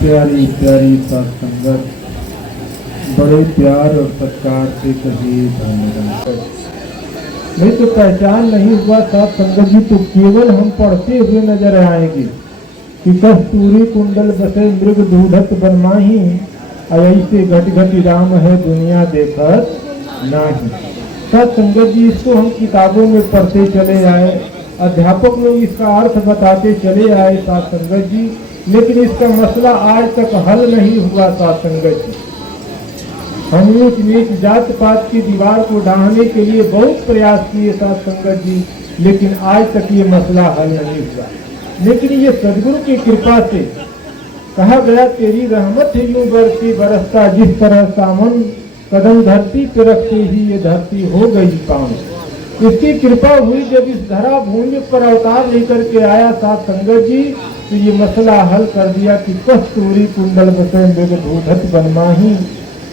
प्यारी प्यारी सत्संगत, बड़े प्यार और सत्कार से कहिए धन्यवाद। नहीं तो पहचान नहीं हुआ सत्संगत जी तो केवल हम पढ़ते हुए नजर आएंगे कि कस्तूरी कुंडल बसे मृग दूधत बनमाही, ऐसे घट घट राम है दुनिया देखत नाही। सत्संगत जी इसको हम किताबों में पढ़ते चले आए, अध्यापक लोग इसका अर्थ बताते चले आए सत्संगत जी, लेकिन इसका मसला आज तक हल नहीं हुआ सत्संगत जी। हम ऊंच नीच जात पात की दीवार को ढाहने के लिए बहुत प्रयास किए सत्संगत जी, लेकिन आज तक ये मसला हल नहीं हुआ। लेकिन ये सदगुरु की कृपा से कहा गया, तेरी रहमत है यूं बरसी बरसता जिस तरह सावन, कदम धरती पे रखते ही ये धरती हो गई पावन। इसकी कृपा हुई जब इस धरा भूमि पर अवतार लेकर के आया सत्संगत जी, तो ये मसला हल कर दिया कि कस्तूरी कुंडल बसे मृग दूधत बनमाही,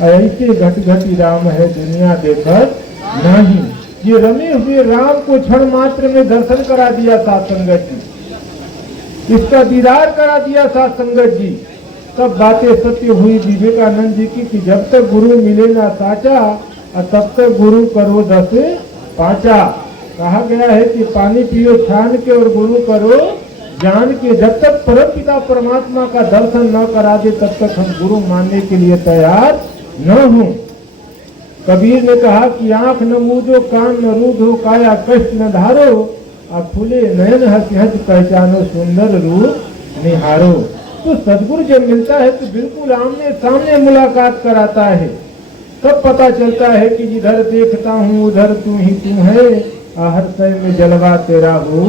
ऐसे घट घट राम है दुनिया देखत नहीं। ये रमे हुए राम को क्षण मात्र में दर्शन करा दिया सत्संगत जी, इसका दीदार करा दिया सत्संगत जी। तब बातें सत्य हुई विवेकानंद जी की कि जब तक गुरु मिले ना साचा, तब तक गुरु करो दस पाचा। कहा गया है कि पानी पियो छान के और गुरु करो जान के। जब तक परम पिता परमात्मा का दर्शन न करा दे तब तक हम गुरु मानने के लिए तैयार न हो। कबीर ने कहा कि आंख न मूजो कान न रूधो, काया कष्ट न धारो, अब फूले नयन हंस हंस पहचानो सुंदर रूप निहारो। तो सदगुरु जब मिलता है तो बिल्कुल आमने सामने मुलाकात कराता है, तब पता चलता है कि जिधर देखता हूँ उधर तू ही तू है, हर शय में जलवा तेरा हो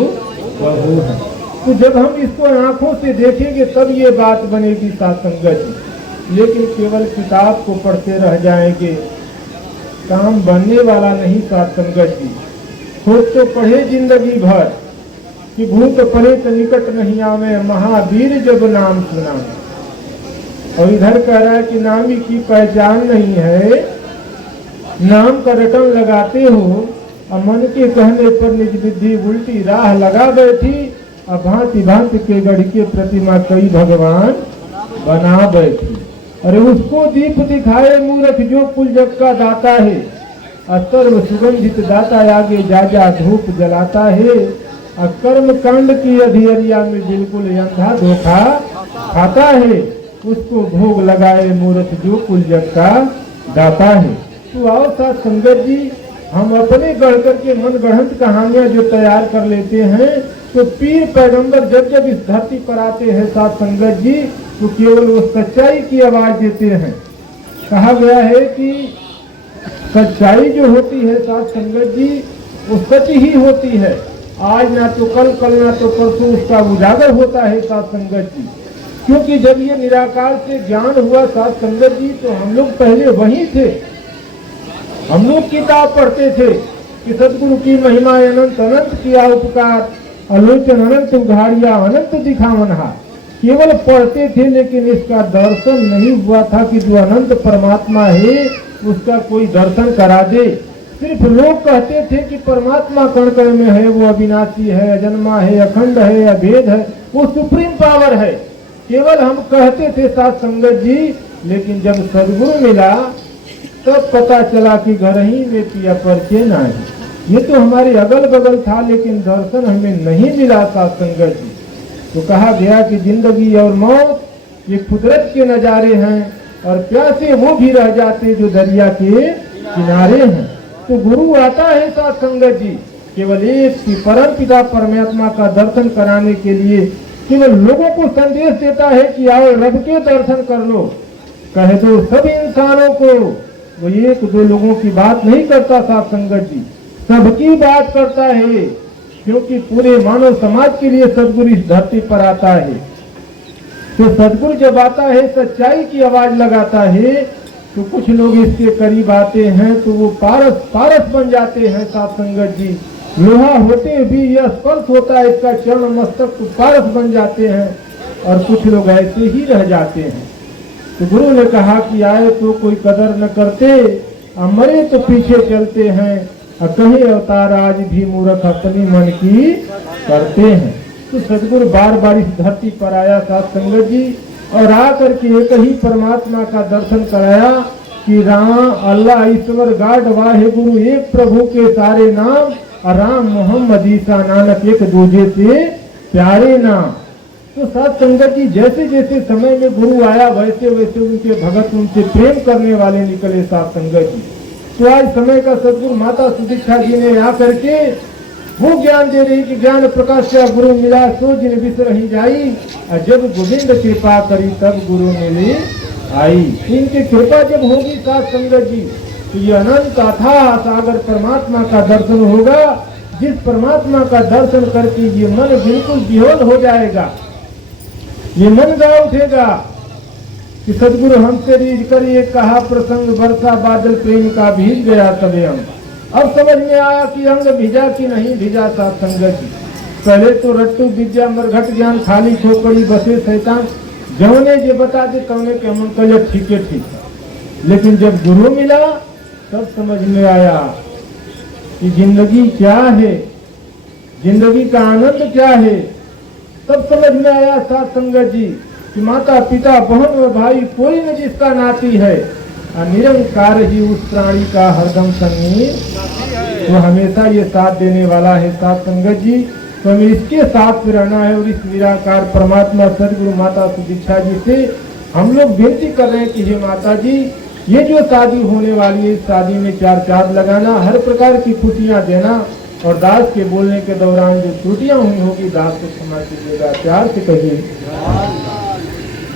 बहू है। तो जब हम इसको आंखों से देखेंगे तब ये बात बनेगी सत्संगत जी। लेकिन केवल किताब को पढ़ते रह जाएंगे, काम बनने वाला नहीं सत्संगत जी। खुद तो पढ़े जिंदगी भर कि भूत प्रेत निकट नहीं आवे, महावीर जब नाम सुना। और इधर कह रहा है कि नामी की पहचान नहीं है, नाम का रटन लगाते हो, और मन के कहने पर निज विधि उल्टी राह लगा बैठी, अब भांति भांति के गढ़ के प्रतिमा कई भगवान बना बैठी। अरे उसको दीप दिखाए मूर्ख जो कुल जग का दाता है, सर्व सुगंधित दाता आगे जा जा धूप जलाता है। कर्म कांड की अधिहरिया में बिल्कुल अंधा धोखा खाता है, उसको भोग लगाए मूर्ख जो कुल जग का दाता है। तो आओ सत्संगत जी, हम अपने गढ़ करके मन गढ़ंत कहानियां जो तैयार कर लेते हैं, तो पीर पैगंबर जब जब इस धरती पर आते हैं सत्संगत जी, तो केवल वो सच्चाई की आवाज देते हैं। कहा गया है कि सच्चाई जो होती है सत्संगत जी, वो सच ही होती है। आज ना तो कल, कल ना तो परसों उसका उजागर होता है सत्संगत जी। क्योंकि जब ये निराकार से ज्ञान हुआ सत्संगत जी, तो हम लोग पहले वहीं थे। हम लोग किताब पढ़ते थे कि सदगुरु की महिमा अनंत, अनंत किया उपकार, आलोचन अनंत उघाड़िया अनंत दिखावनहार। केवल पढ़ते थे, लेकिन इसका दर्शन नहीं हुआ था कि जो अनंत परमात्मा है उसका कोई दर्शन करा दे। सिर्फ लोग कहते थे कि परमात्मा कण कण में है, वो अविनाशी है, अजन्मा है, अखंड है, अभेद है, वो सुप्रीम पावर है। केवल हम कहते थे सत्संगत जी, लेकिन जब सदगुरु मिला तब पता चला कि घर ही में पिया परिचय ना है। ये तो हमारे अगल बगल था, लेकिन दर्शन हमें नहीं मिला सत्संगत जी। तो कहा गया कि जिंदगी और मौत ये कुदरत के नजारे हैं, और प्यासे वो भी रह जाते जो दरिया के किनारे हैं। तो गुरु आता है सत्संगत जी केवल एक कि परम पिता परमात्मा का दर्शन कराने के लिए, केवल लोगों को संदेश देता है कि आओ रब के दर्शन कर लो। कह दो सब इंसानों को, वो एक दो लोगों की बात नहीं करता सत्संगत जी, सबकी बात करता है। क्योंकि पूरे मानव समाज के लिए सदगुरु इस धरती पर आता है। तो सदगुरु जब आता है सच्चाई की आवाज लगाता है, तो कुछ लोग इसके करीब आते हैं तो वो पारस पारस बन जाते हैं सत्संगत जी। लोहा होते भी यह स्पर्श होता है इसका चरण मस्तक, तो पारस बन जाते हैं, और कुछ लोग ऐसे ही रह जाते हैं। तो गुरु ने कहा कि आए तो कोई कदर न करते, मरे तो पीछे चलते हैं, कहीं अवतार आज भी मूर्ख अपनी मन की करते हैं। तो सदगुरु बार बार इस धरती पर आया सत्संगत जी, और आकर के एक ही परमात्मा का दर्शन कराया कि राम अल्लाह ईश्वर गाड वाहे गुरु एक प्रभु के सारे नाम, और राम मोहम्मद ईसा नानक एक दूजे से प्यारे नाम। तो साथ संगत जी, जैसे जैसे समय में गुरु आया वैसे वैसे उनके भगत उनसे प्रेम करने वाले निकले साथ संगत जी। तो आज समय का सदगुरु माता सुदीक्षा जी ने आकर के वो ज्ञान दे रही कि ज्ञान प्रकाश से गुरु मिला सो जिन बिसर ही जाई, और जब गोविंद कृपा करी तब गुरु मिली आई। इनकी कृपा जब होगी साथ संगत जी, तो ये अनंत अथाह सागर परमात्मा का दर्शन होगा, जिस परमात्मा का दर्शन करके ये मन बिल्कुल विहोल हो जाएगा। ये मन गा उठेगा कि सदगुरु हमसे रीझ कर ये कहा प्रसंग, वर्षा बादल प्रेम का भीग गया तबे अंग। अब समझ में आया कि अंग भिजा कि नहीं भिजा साथ संगत जी। पहले तो रट्टू विद्या मरघट ज्ञान खाली खोपड़ी बसे शैतान, जौने जे बता दे तौने के मन कहे ठीक है ठीक है। लेकिन जब गुरु मिला तब समझ में आया कि जिंदगी क्या है, जिंदगी का आनंद क्या है। तब समझ में आया साथ संगत जी कि माता पिता बहन और भाई कोई न जिसका नाती है, निरंकार ही उस प्राणी का हरदम संगी, वो हमेशा ये साथ देने वाला है साथ संगत जी। तो हमें इसके साथ में रहना है। और इस निराकार परमात्मा सदगुरु माता सुदीक्षा जी से हम लोग विनती कर रहे हैं कि हे माता जी, ये जो शादी होने वाली है इस शादी में चार चांद लगाना, हर प्रकार की खुशियां देना, और दास के बोलने के दौरान जो त्रुटियां हुई होगी दास को क्षमा कीजिएगा, प्यार से कहिए।